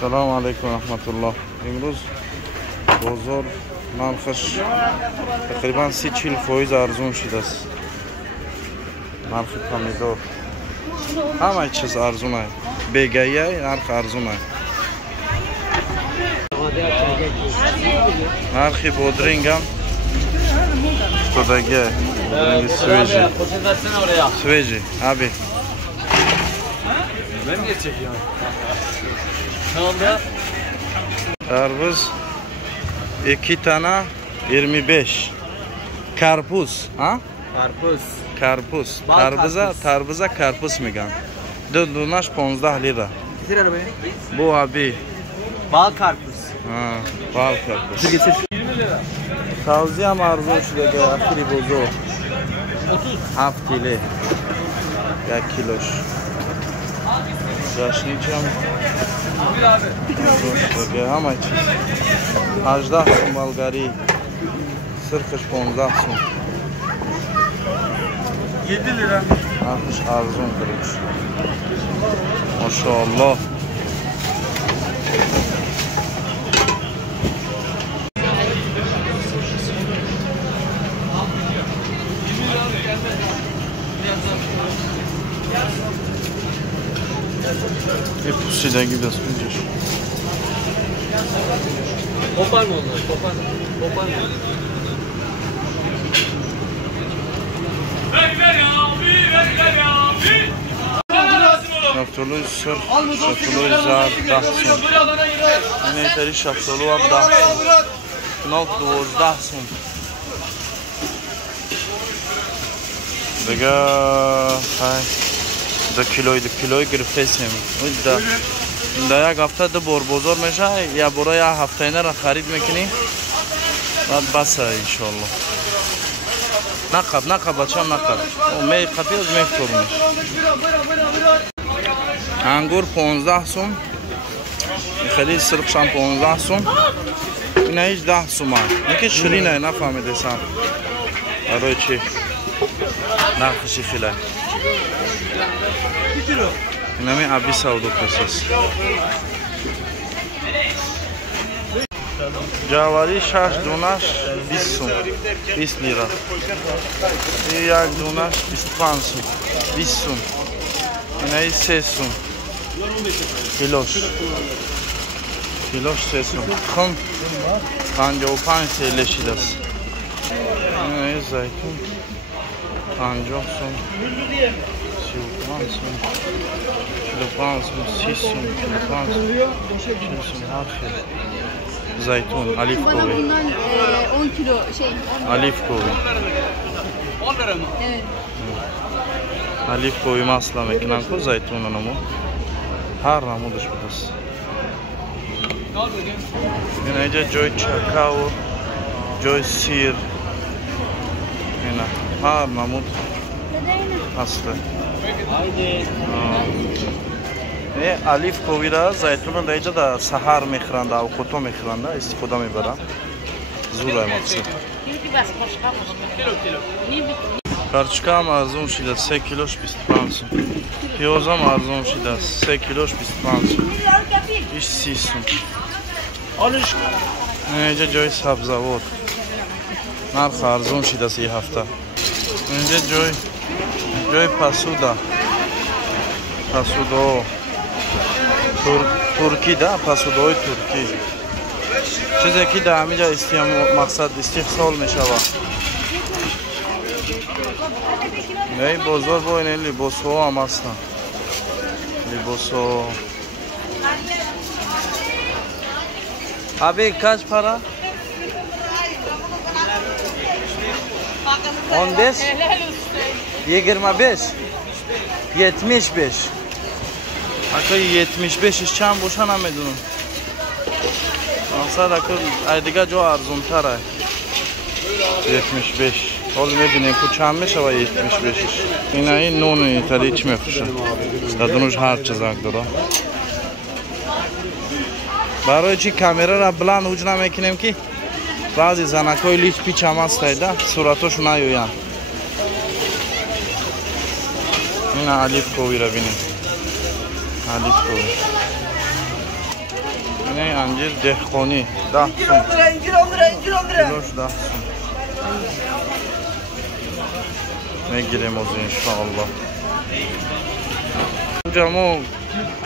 Selamun Aleyküm Rahmetullah. İmruz bozor narxış takriban 30% arzun şidas. Narxı pomidor. Hamma chiz arzunay. Begayay narx arzunay. Narxi bodringam Kodagi. Sveji. Sveji abi. Ben niye çekiyorum? Tamamda. Karpuz 2 tane 25. Karpuz, ha? Karpuz. Karpuz. Bal Tarbuza karpuz migan. Dunaş 15 lira. Getir arabayı. Bu abi. Bal karpuz. Ha, bal karpuz. Getir. 20 lira. Tavsiyem arzu şurada akiri bozu. 30. Haftili. 1 kiloş. Yaşlayacağım. Bir abi. Şurada ama çiz. 18 sun Bulgari. Sırkış 15 sun. 7 lira. 60 arzun kırmış. Maşallah. Bir pusuyla gidiyoruz. Kopar mı onlar? Kopar mı? Şaftolu sır, şaftolu zar, dahsun. Yine teri şaftolu ab dahsun. Nok 12 sun. Diga, hay. Da kiloy giriftesim. Da یک هفته دو بار بازار میشه یا برای هفتهینه را خرید میکنی بعد بس انشالله. نقب بچه هم نقب می قبی از میفتورونش. انگور 15 سون خیلی سرخش هم 15 سون. اینه هیچ 10 سون اینکه شرینه نفهمیده سم برای چی نخشی خیلی اینمی عبی سودو پسیس جواری 6 دونش 20 سون 20 لیره. یک دونش 25 سون 20 سون. اینه 3 سون کیلوش 3 سون. خم 55 سیلشی دست. اینه زیتون 50 سون 35 سون 45 سون 30 سون 45 سون 40 سون her şey. Zeytun, alif kovi. Bundan 10 kilo şey. Alif kovi. 10 lira mı? Evet. Alif kovi masla mekinan ko zeytun anamu. Her namu dış budas. Yine joy çakao, joy sir. Yine her namu hasta. نه الف کوی را زیتون را اینجا در سحر میخورند و کوتو میخورند استفاده میبرند زوره مقصد کرچکا هم ارزون شده 3 کیلوش 25 سون. پیاز هم ارزون شده 3 کیلوش 25 سون. ایش 30 سون. اینجا جای سبزوات نرخ ارزون شده 3 هفته. اینجا جای پاسودا ترکی ده پاسودای ترکی چیزی که در همینجا مقصد استحصال میشه و نه بازار با این لباس ها هم هستن. لباس ها abi kaç para? 15 25 75 Akı 75 چند بوشن هم میدونم مقصد akı دیگه جو ارزون تره 75 حالا میبینیم که چند میشه و 75 اینه این نون ایتالی چی میفروشه دادونش هر چیز اک داره برای چی کامیرا را بلند اوج نمیکنیم که بعضی زنکای لیچ پیچ هم هستایده صورتاشو نیوین. این الف کوی را بینیم الف کوی انجیر دهقانی 10 سوم کیلوش 10 سوم میگیریم از انشاءالله. اینجا ما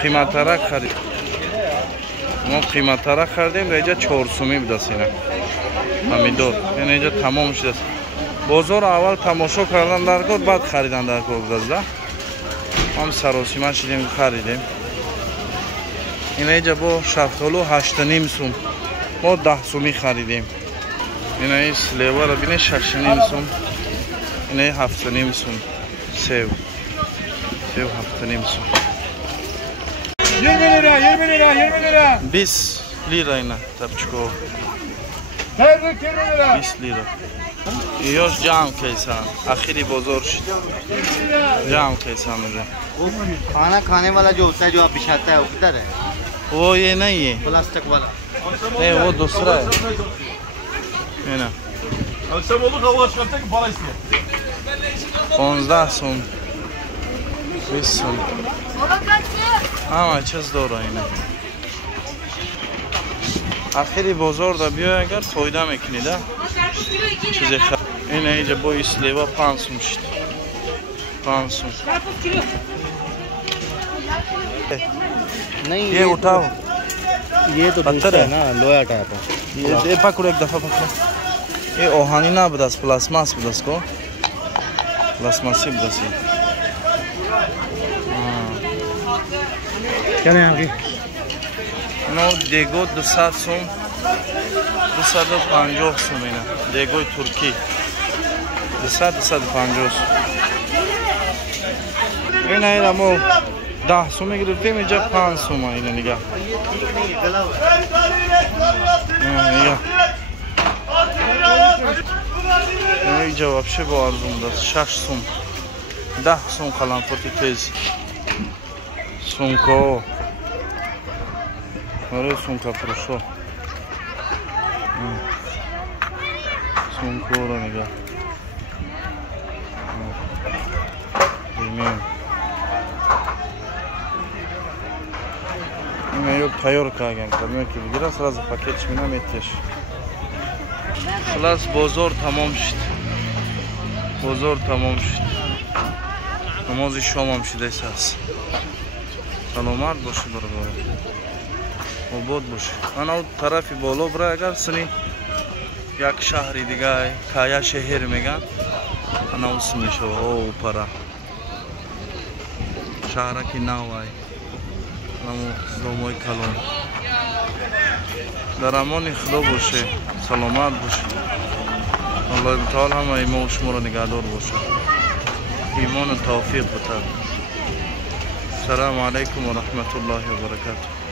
قیمت‌ترک خرید. ما قیمت‌ترک خریدیم و اینجا 4 سومی بدست اینا همیدور. یعنی اینجا تمام شده است. بازار اول تماشا کردن در کار بعد خریدن در کار بدست. هم سراسیمه شدیم خریدیم. این اینجا با شفتالو 8.5 سوم ما 10 سومی خریدیم. این سلیوا رو بینه 6.5 سوم. این 7.5 سوم. سیو 7.5 سوم. 20 lira. 20 lira اینا تبچکو. 20 lira. ایاش جمع کیسان. आखिरी بازار شد. جمع کیسان میگه. खाना खाने वाला जो होता है जो आप बिछाता है वो किधर है? वो ये नहीं है. प्लास्टिक वाला नहीं वो दूसरा है. ये ना. Akşam olur hava çıkartacak ki para istiyor. 15 سوم 20 سوم همه چیز داره اینه. آخری بازار دا بیا اگر فایده میکنید چیزی این اینجا با اسلیوا 5 سوم شد 5 سوم नहीं ये उठाओ ये तो पत्थर दूसरा है है ना लोया टाइप है ये पकड़ो एक दफा पकड़ो ये ओहानी ना बदस प्लास्मास बदस को प्लास्मासी बदस क्या है आपकी نو دیگو 200 سوم 250 سوم اینا دیگوی ترکی 250 سوم این اینا ما 10 سوم گرفتیم اینجا 5 سوم اینا نگاه نگاه اینجا вообще با ارزون دست 6 سوم 10 سوم قلمفوتی تیز سومکو آره سومکا فرشو سومکو رو نگاه پریمیوم این یو تایور کاگم کردیم که بگیره سراز پاکتش مینم ایتش خلاص بازار تمام شد بازار تمام شد نماز شام هم شده است سلامت باشه برادر آباد باشه من اون طرفی بالا برای اگر سنی یک شهری دیگه کایا شهر میگن انا اون میشه او پرا شهرکی نوای نمو دومای کلون در امان خدا باشه سلامت باشه الله تعالی همه ایمان شما را نگهدار باشه ایمان و توفیق بده السلام علیکم و رحمت الله و برکاته